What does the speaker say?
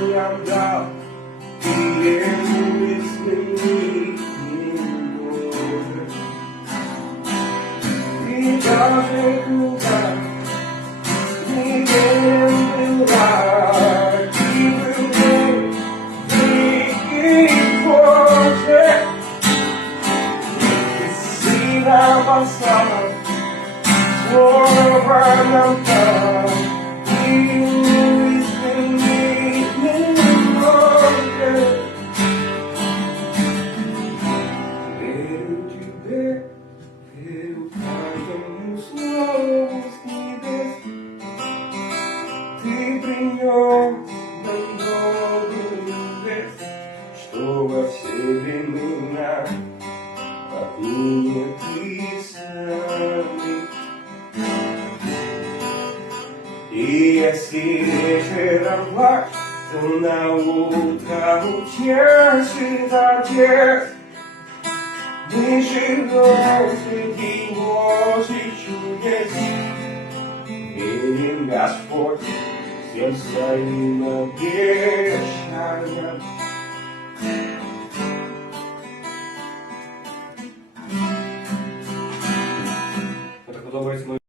я дал, и ему изменить не может. И даже куда не верен был рай, и был мой великий Боже, и сына послал, слово нам дал, и изменить не может. Верю тебе, верю каждому слову с небес. Ты принес нам добрую весть, что во все времена отныне ты с нами. И если вечером плачь, то на утро утешит Отец. Мы живем среди Божьих чудес, верен Господь всем своим обещаниям.